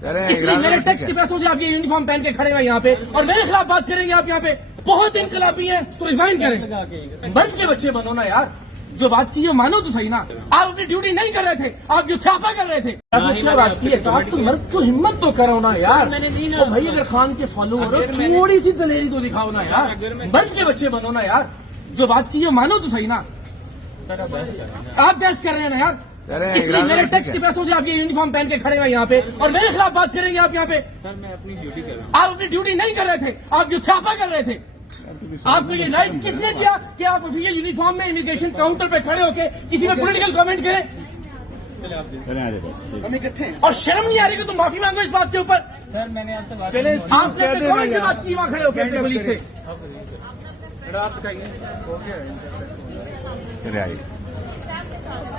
इसलिए मेरे टैक्स के पैसों से आप ये यूनिफॉर्म पहन के खड़े हुए यहाँ पे और मेरे खिलाफ बात करेंगे आप यहाँ पे। बहुत इनकलाबी हैं तो रिजाइन करें। बच के बच्चे बनो ना यार, जो बात की है मानो तो सही ना। आप अपनी ड्यूटी नहीं कर रहे थे, आप जो छापा कर रहे थे। आपने क्या बात की है? आप तो मर्द तो हिम्मत तो करो ना यार। तो भाई अगर खान के फॉलोअर हो थोड़ी सी दलेरी तो दिखाओ ना यार। बच के बच्चे बनो ना यार, जो बात की है मानो तो सही ना। आप बहस कर रहे हैं ना यार। इसलिए मेरे टैक्स के पैसों से आप ये यूनिफॉर्म पहन के खड़े हुए यहाँ पे और मेरे खिलाफ बात करेंगे आप यहाँ पे। सर मैं अपनी ड्यूटी कर रहा हूँ। आप अपनी ड्यूटी नहीं कर रहे थे, आप जो छापा कर रहे थे। आपको ये राइट किसने दिया कि आप ऑफिशियल यूनिफॉर्म में इमिग्रेशन काउंटर पे खड़े होके किसी पे पॉलिटिकल कमेंट करें? हम इकट्ठे हैं और शर्म नहीं आ रही कि तुम माफी मांगो इस बात के ऊपर। सर मैंने आपसे बात आपने कौन सी बात की वहाँ खड़े होकर अपने कलीग से? आप बताइए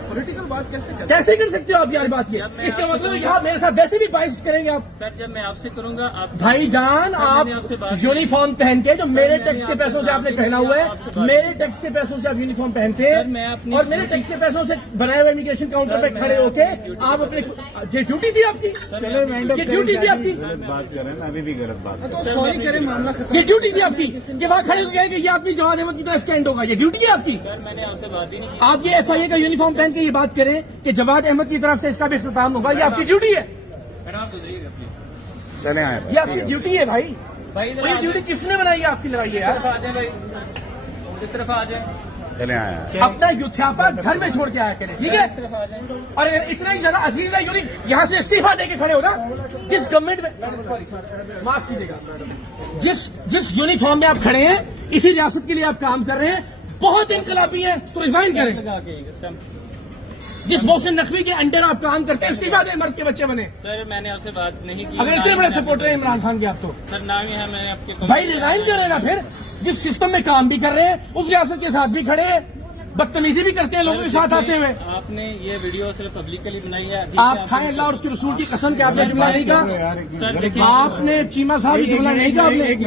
पॉलिटिकल बात कैसे कर सकते हो आप यार? बात किया इसका मतलब है आप मेरे साथ वैसे भी बाइस करेंगे आप। सर जब मैं आपसे करूंगा आप भाईजान, आप यूनिफॉर्म पहन के जो मेरे टैक्स के पैसों से आपने पहना हुआ है, मेरे टैक्स के पैसों से आप यूनिफॉर्म पहनते हैं और मेरे टैक्स के पैसों से बनाए हुए इमिग्रेशन काउंटर पे खड़े होके आप अपने ये ड्यूटी थी आपकी, ये ड्यूटी थी आपकी। बात कर रहे हैं, अभी भी गलत बात तो सॉरी करें, मामला खत्म। ये ड्यूटी थी आपकी कि वहाँ खड़े होकर कि ये आदमी जवान अहमद की तरह स्टैंड होगा, ये ड्यूटी है आपकी। सर मैंने आपसे बात ही नहीं की। आप ये FIA का यूनिफॉर्म पहन के ये बात करें कि जवाद अहमद की तरफ से इसका भी इख्तिताम होगा, ये आपकी ड्यूटी है। आप गुजरिएगा प्लीज। चले आए ये आपकी ड्यूटी है भाई। भाई ये ड्यूटी किसने बनाई है आपकी? लगाई है यार। आ जाए भाई, इस तरफ आ जाए। चले आए अपना युद्धापा घर में छोड़ के आया करें, ठीक है? इस तरफ आ जाए। और अगर इतना ही ज्यादा अजीज है यूनिट यहाँ से इस्तीफा देके खड़े हो ना, जिस गवर्नमेंट में, माफ कीजिएगा, जिस यूनिफॉर्म में आप खड़े हैं, इसी रियासत के लिए आप काम कर रहे हैं, बहुत इनकलाबी हैं तो रिजाइन करें। जिस मोहसिन नकवी के अंडर आप काम करते हैं, इस्तीफा दें, मर्द के बच्चे बने। सर मैंने आपसे बात नहीं की। अगर इतने बड़े सपोर्टर हैं इमरान खान के आप तो सर नाम ही है, मैंने आपके भाई रिजाइन करें ना। फिर जिस सिस्टम में काम भी कर रहे हैं उस रियासत के साथ भी खड़े हैं, बदतमीजी भी करते हैं लोगों के साथ आते हुए। आपने ये वीडियो सिर्फ पब्लिकली बनाई है। आप खाएं अल्लाह और उसके रसूल की कसम के आपने जुमला नहीं कहा। सर देखिए, आपने चीमा साहब की जुमला नहीं कहा आपने। एक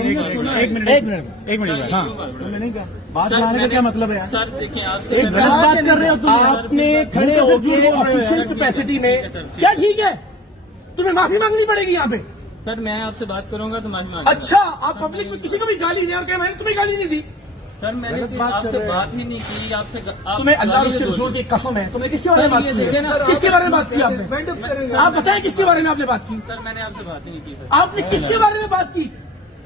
मिनट हाँ, नहीं कहा। बात बनाने का क्या मतलब है यार? सर देखिए आपसे एक गलत बात कर रहे हो तुम। आपने खड़े होकर ऑफिशियल कैपेसिटी में क्या ठीक है, तुम्हें माफी मांगनी पड़ेगी यहाँ पे। सर मैं आपसे बात करूंगा तो माफी मांगूंगा। अच्छा, आप पब्लिक में किसी को भी गाली दें और क्या मैंने तुम्हें गाली नहीं दी? सर मैंने आपसे बात ही नहीं की। आपसे तुम्हें अल्लाह और उसके रसूल की कसम है, तुमने किसके बारे में बात की? किसके बारे में बात की आपने? आप बताएं किसके बारे में आपने बात की? सर मैंने आपसे बात ही नहीं की। आपने किसके बारे में बात की?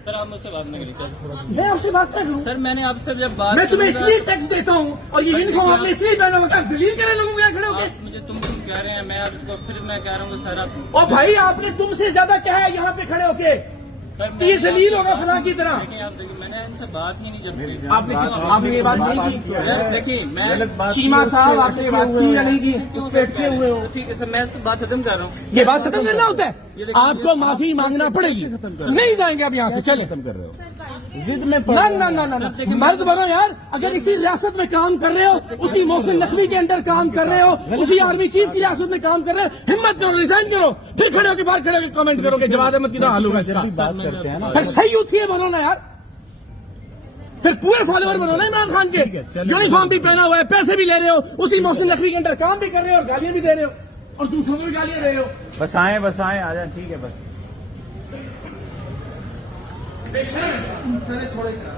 सर आप मुझसे बात नहीं करी। मैं आपसे बात कर रहा हूँ। सर मैंने आपसे जब बात, मैं तुम्हें इसलिए टैक्स देता हूँ और ये यूनिफॉर्म आपने इसलिए पहना हुआ था, जलील करें लोगों को यहाँ खड़े होके। मुझे तुम कह रहे हैं, मैं आपको फिर मैं कह रहा हूँ सर आप। और भाई आपने तुमसे ज्यादा क्या है यहाँ पे खड़े होके? ये जलील होगा फला की तरह। देखिए आप देखिए, मैंने इनसे बात ही नहीं जब आपने ये बात नहीं की? देखिए मैं चीमा साहब आपने ये बात की या नहीं की? उस पे अटके हुए हो। ठीक है सर, मैं तो बात खत्म कर रहा हूँ। ये बात खत्म करना होता है, आपको माफी मांगना पड़ेगी। नहीं जाएंगे आप यहाँ से, चलिए। खत्म कर रहे हो जिद में ना मर्द बनो यार। अगर इसी रियासत में काम कर रहे हो, उसी मोहसिन नकवी के अंदर काम कर रहे हो, उसी आर्मी चीफ की रियासत में काम कर रहे हो, हिम्मत करो, रिजाइन करो, फिर खड़े होकर बाहर खड़े होकर कमेंट करोगे जवाद अहमद की तरह हाल होगा इसका। बात करते हैं ना, फिर सही यूथी बनो ना यार, फिर पूरे फॉलोअर बनो ना इमरान खान के। यूनिफॉर्म भी पहना हुआ है, पैसे भी ले रहे हो, उसी मोहसिन नकवी के अंदर काम भी कर रहे हो और गालियां भी दे रहे हो और दूसरों को भी गालियां दे रहे हो। बस आए आ जाए, ठीक है बस। छोड़ेगा